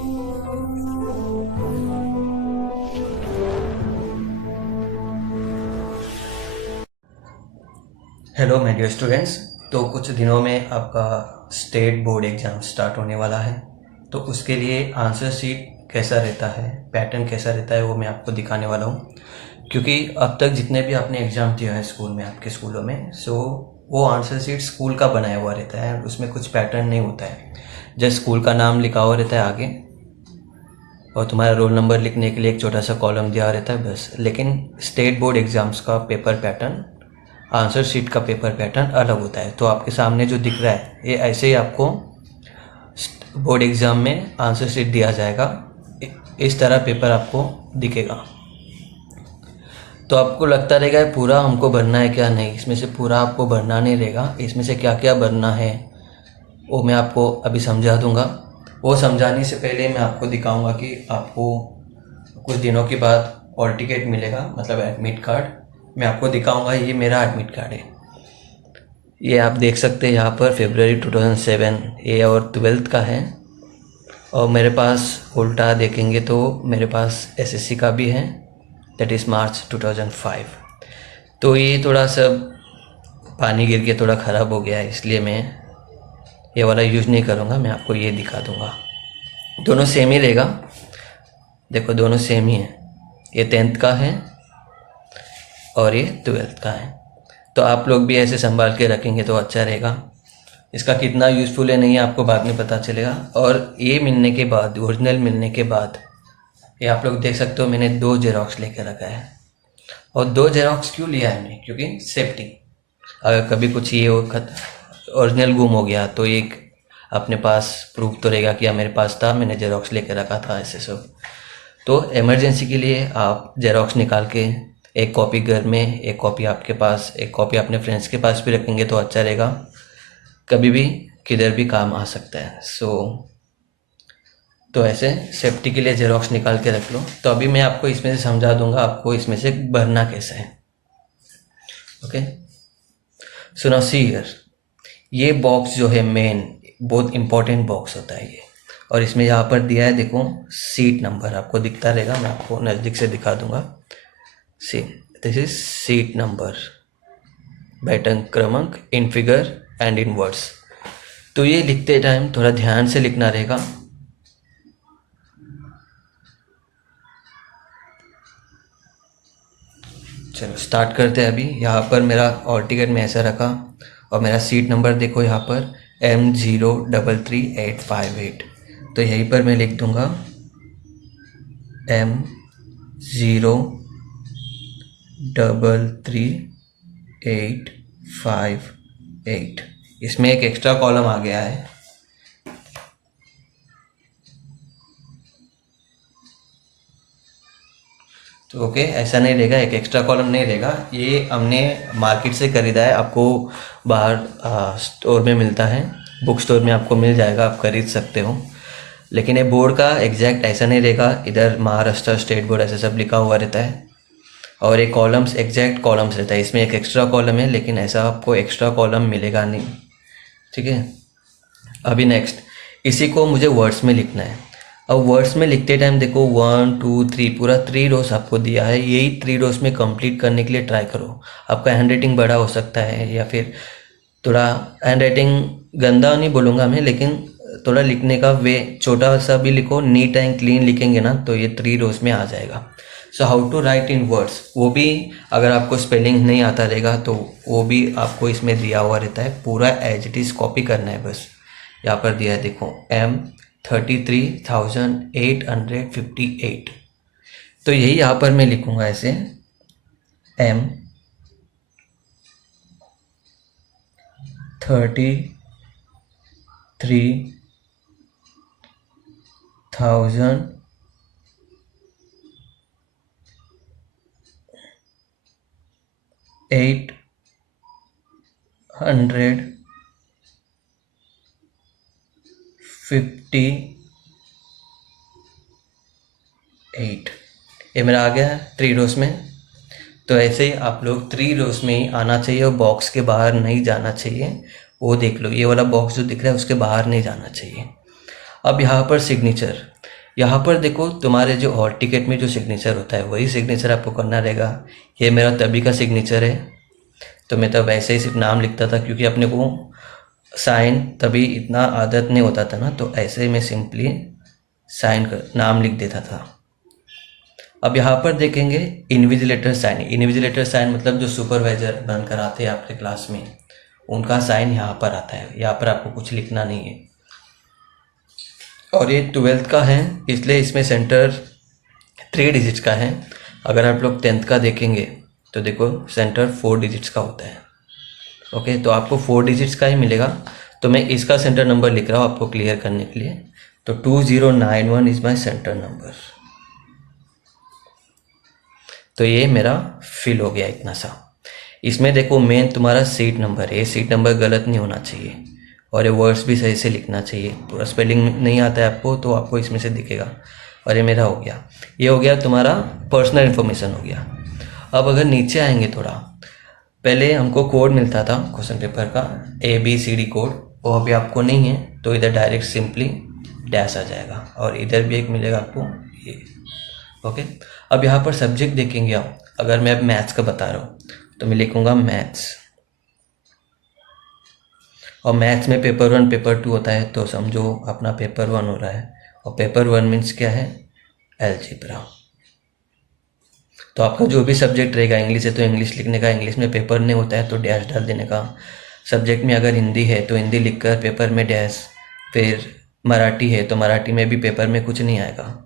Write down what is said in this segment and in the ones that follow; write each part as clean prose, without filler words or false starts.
Hello my dear students. तो कुछ दिनों में आपका स्टेट बोर्ड एग्ज़ाम स्टार्ट होने वाला है, तो उसके लिए आंसर शीट कैसा रहता है, पैटर्न कैसा रहता है, वो मैं आपको दिखाने वाला हूँ। क्योंकि अब तक जितने भी आपने एग्ज़ाम दिया है स्कूल में, आपके स्कूलों में, सो वो आंसर शीट स्कूल का बनाया हुआ रहता है, उसमें कुछ पैटर्न नहीं होता है। जस्ट स्कूल का नाम लिखा हुआ रहता है आगे, और तुम्हारा रोल नंबर लिखने के लिए एक छोटा सा कॉलम दिया रहता है, बस। लेकिन स्टेट बोर्ड एग्ज़ाम्स का पेपर पैटर्न, आंसर शीट का पेपर पैटर्न अलग होता है। तो आपके सामने जो दिख रहा है, ये ऐसे ही आपको बोर्ड एग्ज़ाम में आंसर शीट दिया जाएगा। इस तरह पेपर आपको दिखेगा। तो आपको लगता रहेगा पूरा हमको भरना है, क्या नहीं, इसमें से पूरा आपको भरना नहीं रहेगा। इसमें से क्या क्या भरना है वो मैं आपको अभी समझा दूंगा। वो समझाने से पहले मैं आपको दिखाऊंगा कि आपको कुछ दिनों के बाद हॉल टिकट मिलेगा, मतलब एडमिट कार्ड। मैं आपको दिखाऊंगा, ये मेरा एडमिट कार्ड है। ये आप देख सकते हैं यहाँ पर February 2007 ये और 12th का है। और मेरे पास उल्टा देखेंगे तो मेरे पास SSC का भी है, दैट इज़ March 2005। तो ये थोड़ा सा पानी गिर के थोड़ा ख़राब हो गया है, इसलिए मैं ये वाला यूज़ नहीं करूँगा। मैं आपको ये दिखा दूँगा, दोनों सेम ही रहेगा। देखो दोनों सेम ही है, ये 10th का है और ये 12th का है। तो आप लोग भी ऐसे संभाल के रखेंगे तो अच्छा रहेगा। इसका कितना यूज़फुल है नहीं आपको बाद में पता चलेगा। और ये मिलने के बाद, ओरिजिनल मिलने के बाद, ये आप लोग देख सकते हो मैंने 2 जेरोक्स लेके रखा है। और 2 जेरोक्स क्यों लिया है मैं, क्योंकि सेफ्टी, अगर कभी कुछ ये ओरिजिनल गुम हो गया तो एक अपने पास प्रूफ तो रहेगा कि मेरे पास था, मैंने जेरोक्स लेके रखा था, ऐसे सब। तो इमरजेंसी के लिए आप जेरोक्स निकाल के एक कॉपी घर में, एक कॉपी आपके पास, एक कॉपी अपने फ्रेंड्स के पास भी रखेंगे तो अच्छा रहेगा, कभी भी किधर भी काम आ सकता है। तो ऐसे सेफ्टी के लिए जेरोक्स निकाल के रख लो। तो अभी मैं आपको इसमें से समझा दूंगा आपको इसमें से भरना कैसा है। Okay, so now see here, ये बॉक्स जो है मेन बहुत इंपॉर्टेंट बॉक्स होता है ये। और इसमें यहाँ पर दिया है, देखो सीट नंबर आपको दिखता रहेगा, मैं आपको नज़दीक से दिखा दूंगा। सी, दिस इज सीट नंबर, बैठक क्रमांक in figure and in words. तो ये लिखते टाइम थोड़ा ध्यान से लिखना रहेगा। चलो स्टार्ट करते हैं अभी। यहाँ पर मेरा हॉल टिकट में ऐसा रखा, और मेरा सीट नंबर देखो यहाँ पर M033858। तो यहीं पर मैं लिख दूंगा M033858। इसमें एक एक्स्ट्रा कॉलम आ गया है। तो ओके, ऐसा नहीं रहेगा, एक एक्स्ट्रा कॉलम नहीं रहेगा। ये हमने मार्केट से ख़रीदा है, आपको बाहर स्टोर में मिलता है, बुक स्टोर में आपको मिल जाएगा, आप खरीद सकते हो। लेकिन ये बोर्ड का एग्जैक्ट ऐसा नहीं रहेगा, इधर महाराष्ट्र स्टेट बोर्ड ऐसे सब लिखा हुआ रहता है। और ये कॉलम्स एग्जैक्ट कॉलम्स रहता है, इसमें एक एक्स्ट्रा कॉलम है, लेकिन ऐसा आपको एक्स्ट्रा कॉलम मिलेगा नहीं, ठीक है। अभी नेक्स्ट, इसी को मुझे वर्ड्स में लिखना है। अब वर्ड्स में लिखते टाइम देखो 1 2 3 पूरा 3 रोज आपको दिया है। यही 3 रोज में कंप्लीट करने के लिए ट्राई करो। आपका हैंड राइटिंग बड़ा हो सकता है, या फिर थोड़ा हैंड राइटिंग गंदा नहीं बोलूँगा मैं, लेकिन थोड़ा लिखने का वे छोटा सा भी लिखो, नीट एंड क्लीन लिखेंगे ना तो ये 3 रोज में आ जाएगा। So how to write in words, वो भी अगर आपको स्पेलिंग नहीं आता रहेगा तो वो भी आपको इसमें दिया हुआ रहता है, पूरा एज इट इज़ कॉपी करना है बस। यहाँ पर दिया है देखो M33,858। तो यही यहाँ पर मैं लिखूँगा ऐसे M33,858। ये मेरा आ गया है 3 रोज में। तो ऐसे ही आप लोग 3 रोज में ही आना चाहिए, और बॉक्स के बाहर नहीं जाना चाहिए। वो देख लो, ये वाला बॉक्स जो दिख रहा है उसके बाहर नहीं जाना चाहिए। अब यहाँ पर सिग्नेचर, यहाँ पर देखो तुम्हारे जो हॉल टिकट में जो सिग्नेचर होता है वही सिग्नेचर आपको करना रहेगा। ये मेरा तभी का सिग्नेचर है, तो मैं तब ऐसे ही सिर्फ नाम लिखता था, क्योंकि अपने को साइन तभी इतना आदत नहीं होता था ना, तो ऐसे ही मैं सिंपली साइन कर नाम लिख देता था। अब यहाँ पर देखेंगे इन्विजिलेटर साइन। इन्विजिलेटर साइन मतलब जो सुपरवाइजर बनकर आते हैं आपके क्लास में, उनका साइन यहाँ पर आता है। यहाँ पर आपको कुछ लिखना नहीं है। और ये 12th का है, इसलिए इसमें सेंटर 3 डिजिट्स का है। अगर आप लोग 10th का देखेंगे तो देखो सेंटर 4 डिजिट्स का होता है। ओके, तो आपको 4 डिजिट्स का ही मिलेगा। तो मैं इसका सेंटर नंबर लिख रहा हूँ आपको क्लियर करने के लिए। तो 2091 इज़ माई सेंटर नंबर। तो ये मेरा फिल हो गया इतना सा। इसमें देखो मेन तुम्हारा सीट नंबर है। ये सीट नंबर गलत नहीं होना चाहिए, और ये वर्ड्स भी सही से लिखना चाहिए। पूरा स्पेलिंग नहीं आता है आपको तो आपको इसमें से दिखेगा। और ये मेरा हो गया। ये हो गया तुम्हारा पर्सनल इन्फॉर्मेशन हो गया। अब अगर नीचे आएंगे थोड़ा, पहले हमको कोड मिलता था क्वेश्चन पेपर का ABCD कोड, वो अभी आपको नहीं है, तो इधर डायरेक्ट सिंपली डैश आ जाएगा। और इधर भी एक मिलेगा आपको ये। ओके, अब यहाँ पर सब्जेक्ट देखेंगे आप। अगर मैं अब मैथ्स का बता रहा हूँ तो मैं लिखूँगा मैथ्स। और मैथ्स में पेपर 1 पेपर 2 होता है, तो समझो अपना पेपर 1 हो रहा है। और पेपर 1 मीन्स क्या है? अलजेब्रा। तो आपका जो भी सब्जेक्ट रहेगा, इंग्लिश है तो इंग्लिश लिखने का, इंग्लिश में पेपर नहीं होता है तो डैश डाल देने का। सब्जेक्ट में अगर हिंदी है तो हिंदी लिखकर पेपर में डैश। फिर मराठी है तो मराठी में भी पेपर में कुछ नहीं आएगा।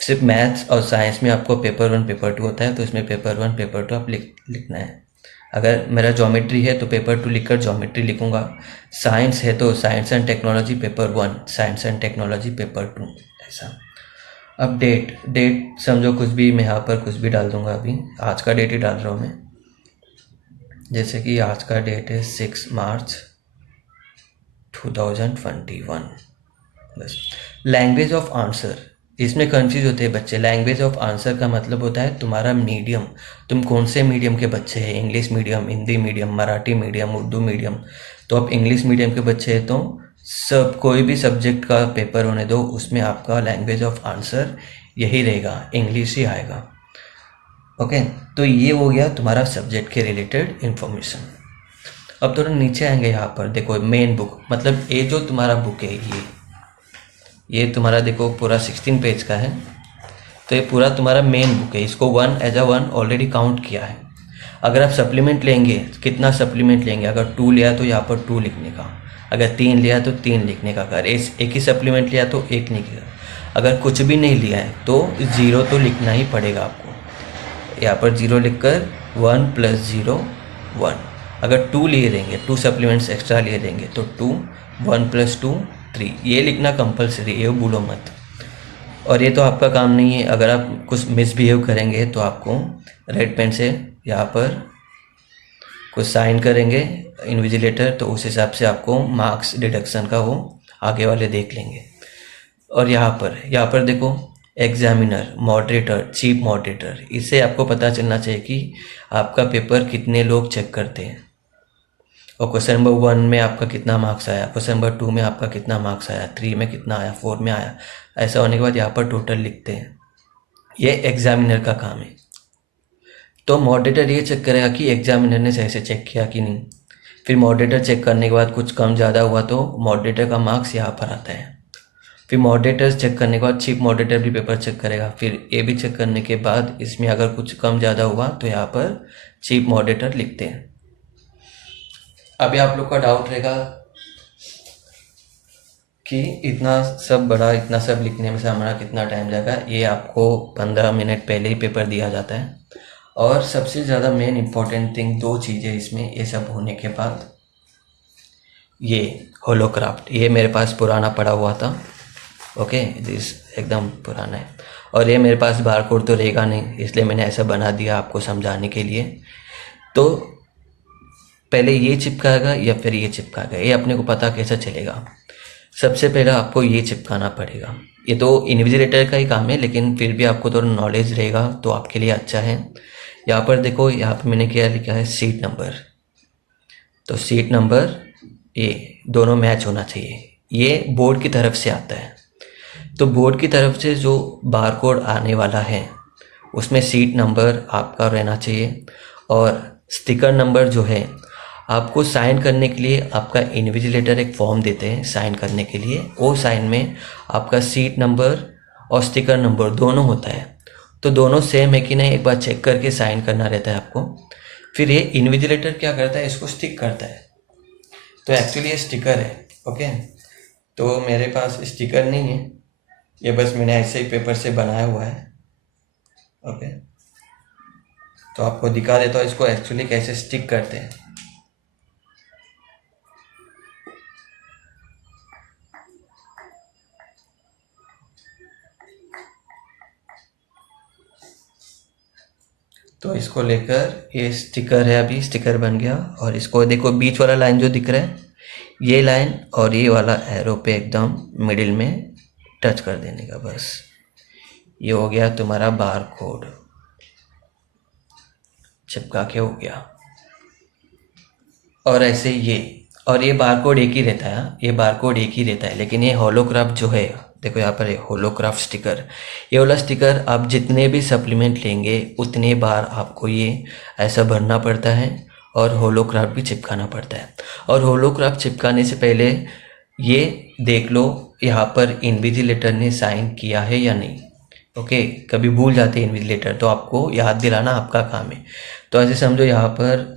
सिर्फ मैथ्स और साइंस में आपको पेपर 1 पेपर 2 होता है, तो इसमें पेपर 1 पेपर 2 आप लिखना है। अगर मेरा ज्योमेट्री है तो पेपर 2 लिखकर ज्योमेट्री लिखूंगा। साइंस है तो science and technology paper 1, science and technology paper 2, ऐसा। अब डेट समझो कुछ भी, मैं यहाँ पर कुछ भी डाल दूंगा। अभी आज का डेट ही डाल रहा हूँ मैं, जैसे कि आज का डेट है 6 मार्च 2021। बस। लैंग्वेज ऑफ आंसर, इसमें कंफ्यूज होते हैं बच्चे। लैंग्वेज ऑफ आंसर का मतलब होता है तुम्हारा मीडियम, तुम कौन से मीडियम के बच्चे हैं। English medium, Hindi medium, Marathi medium, Urdu medium. तो आप इंग्लिश मीडियम के बच्चे हैं तो सब कोई भी सब्जेक्ट का पेपर होने दो, उसमें आपका लैंग्वेज ऑफ आंसर यही रहेगा, इंग्लिश ही आएगा। ओके, तो ये हो गया तुम्हारा सब्जेक्ट के रिलेटेड इन्फॉर्मेशन। अब थोड़ा नीचे आएंगे, यहाँ पर देखो मेन बुक, मतलब ये जो तुम्हारा बुक है ये तुम्हारा देखो पूरा 16 पेज का है। तो ये पूरा तुम्हारा मेन बुक है, इसको 1 एज अ 1 ऑलरेडी काउंट किया है। अगर आप सप्लीमेंट लेंगे, कितना सप्लीमेंट लेंगे? अगर 2 लिया तो यहाँ पर 2 लिखने का, अगर 3 लिया तो 3 लिखने का, अगर एक ही सप्लीमेंट लिया तो 1 लिखने का, अगर कुछ भी नहीं लिया है तो 0 तो लिखना ही पड़ेगा आपको। यहाँ पर 0 लिखकर 1 + 0 1। अगर 2 लिए देंगे, 2 सप्लीमेंट्स एक्स्ट्रा लिए देंगे तो 2, 1 + 2 3, ये लिखना कंपलसरी, ये भूलो मत। और ये तो आपका काम नहीं है। अगर आप कुछ मिसबिहेव करेंगे तो आपको रेड पेन से यहाँ पर कुछ साइन करेंगे इन्विजिलेटर, तो उस हिसाब से आपको मार्क्स डिडक्शन का वो आगे वाले देख लेंगे। और यहाँ पर देखो एग्जामिनर, मॉडरेटर, चीफ मॉडरेटर, इससे आपको पता चलना चाहिए कि आपका पेपर कितने लोग चेक करते हैं। और क्वेश्चन नंबर 1 में आपका कितना मार्क्स आया, क्वेश्चन नंबर 2 में आपका कितना मार्क्स आया, 3 में कितना आया, 4 में आया। ऐसा होने के बाद यहाँ पर टोटल लिखते हैं। ये एग्जामिनर का काम है। तो मॉडरेटर ये चेक करेगा कि एग्जामिनर ने सही से चेक किया कि नहीं। फिर मॉडरेटर चेक करने के बाद कुछ कम ज़्यादा हुआ तो मॉडरेटर का मार्क्स यहाँ पर आता है। फिर मॉडरेटर चेक करने के बाद चीफ मॉडरेटर भी पेपर चेक करेगा। फिर ये भी चेक करने के बाद इसमें अगर कुछ कम ज़्यादा हुआ तो यहाँ पर चीफ मॉडरेटर लिखते हैं। अभी आप लोग का डाउट रहेगा कि इतना सब लिखने में से हमारा कितना टाइम जाएगा। ये आपको 15 मिनट पहले ही पेपर दिया जाता है। और सबसे ज़्यादा मेन इम्पॉर्टेंट थिंग 2 चीज़ें इसमें, ये सब होने के बाद ये होलोक्राफ्ट, ये मेरे पास पुराना पड़ा हुआ था। ओके, दिस एकदम पुराना है। और ये मेरे पास बारकोड तो रहेगा नहीं, इसलिए मैंने ऐसा बना दिया आपको समझाने के लिए। तो पहले ये चिपकाएगा या फिर ये चिपकाएगा, ये अपने को पता कैसा चलेगा? सबसे पहले आपको ये चिपकाना पड़ेगा। ये तो इन्विजिलेटर का ही काम है, लेकिन फिर भी आपको थोड़ा नॉलेज रहेगा तो आपके लिए अच्छा है। यहाँ पर देखो, यहाँ पर मैंने क्या लिखा है, सीट नंबर। तो सीट नंबर ये दोनों मैच होना चाहिए। ये बोर्ड की तरफ से आता है। तो बोर्ड की तरफ से जो बार कोड आने वाला है उसमें सीट नंबर आपका रहना चाहिए, और स्टिकर नंबर जो है आपको साइन करने के लिए आपका इन्विजिलेटर एक फॉर्म देते हैं साइन करने के लिए, वो साइन में आपका सीट नंबर और स्टिकर नंबर दोनों होता है। तो दोनों सेम है कि नहीं एक बार चेक करके साइन करना रहता है आपको। फिर ये इन्विजिलेटर क्या करता है, इसको स्टिक करता है। तो एक्चुअली ये स्टिकर है, ओके। तो मेरे पास स्टिकर नहीं है, ये बस मैंने ऐसे ही पेपर से बनाया हुआ है, ओके। तो आपको दिखा देता हूँ इसको एक्चुअली कैसे स्टिक करते हैं। तो इसको लेकर ये स्टिकर है, अभी स्टिकर बन गया, और इसको देखो बीच वाला लाइन जो दिख रहा है, ये लाइन और ये वाला एरो पे एकदम मिडिल में टच कर देने का, बस ये हो गया तुम्हारा बार कोड, चिपका के हो गया। और ऐसे ये बार कोड एक ही रहता है, ये बार कोड एक ही रहता है, लेकिन ये होलोग्राफ जो है, देखो यहाँ पर है होलोग्राफ स्टिकर। ये वाला स्टिकर आप जितने भी सप्लीमेंट लेंगे उतने बार आपको ये ऐसा भरना पड़ता है, और होलोग्राफ भी चिपकाना पड़ता है। और होलोग्राफ चिपकाने से पहले ये देख लो यहाँ पर इन्विजिलेटर ने साइन किया है या नहीं, ओके। कभी भूल जाते हैं इन्विजिलेटर, तो आपको याद दिलाना आपका काम है। तो ऐसे समझो यहाँ पर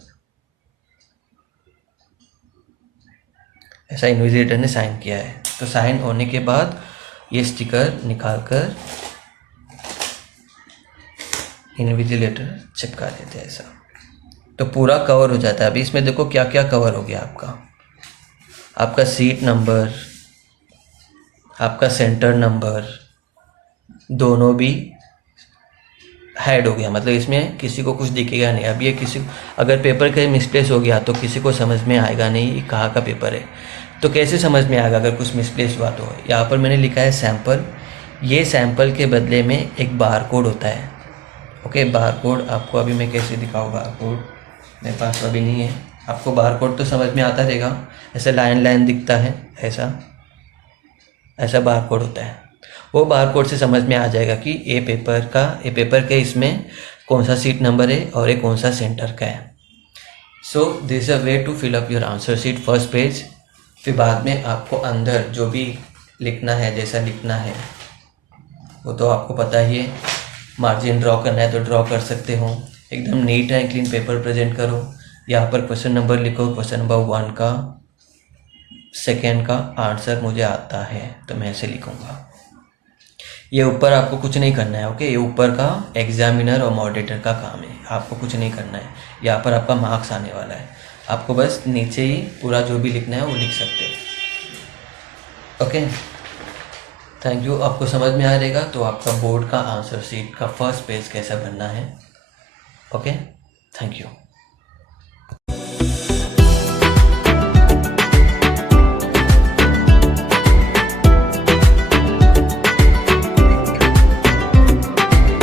ऐसा इन्विजिलेटर ने साइन किया है, तो साइन होने के बाद ये स्टिकर निकाल कर इन्विजिलेटर चिपका देते हैं ऐसा, तो पूरा कवर हो जाता है। अभी इसमें देखो क्या क्या कवर हो गया आपका सीट नंबर, आपका सेंटर नंबर, दोनों भी हेड हो गया, मतलब इसमें किसी को कुछ दिखेगा नहीं। अब ये किसी अगर पेपर कहीं मिसप्लेस हो गया तो किसी को समझ में आएगा नहीं कहाँ का पेपर है। तो कैसे समझ में आएगा अगर कुछ मिसप्लेस हुआ तो? यहाँ पर मैंने लिखा है सैंपल, ये सैंपल के बदले में एक बार कोड होता है, ओके। बार कोड आपको अभी मैं कैसे दिखाऊँ, बार कोड मेरे पास अभी नहीं है। आपको बार कोड तो समझ में आता रहेगा, ऐसे लाइन लाइन दिखता है, ऐसा बार कोड होता है। वो बार कोड से समझ में आ जाएगा कि ये पेपर के इसमें कौन सा सीट नंबर है और ये कौन सा सेंटर का है। So this is a way to fill up your answer sheet first page. फिर बाद में आपको अंदर जो भी लिखना है, जैसा लिखना है वो तो आपको पता ही है। मार्जिन ड्रॉ करना है तो ड्रॉ कर सकते हो, एकदम neat and clean paper present करो। यहाँ पर क्वेश्चन नंबर लिखो, क्वेश्चन नंबर 1 का सेकेंड का आंसर मुझे आता है तो मैं ऐसे लिखूँगा। ये ऊपर आपको कुछ नहीं करना है, ओके। ये ऊपर का एग्जामिनर और मॉडरेटर का काम है, आपको कुछ नहीं करना है। यहाँ पर आपका मार्क्स आने वाला है, आपको बस नीचे ही पूरा जो भी लिखना है वो लिख सकते हैं, ओके। Thank you. आपको समझ में आ रहेगा तो आपका बोर्ड का आंसर शीट का फर्स्ट पेज कैसा बनना है, ओके। Thank you.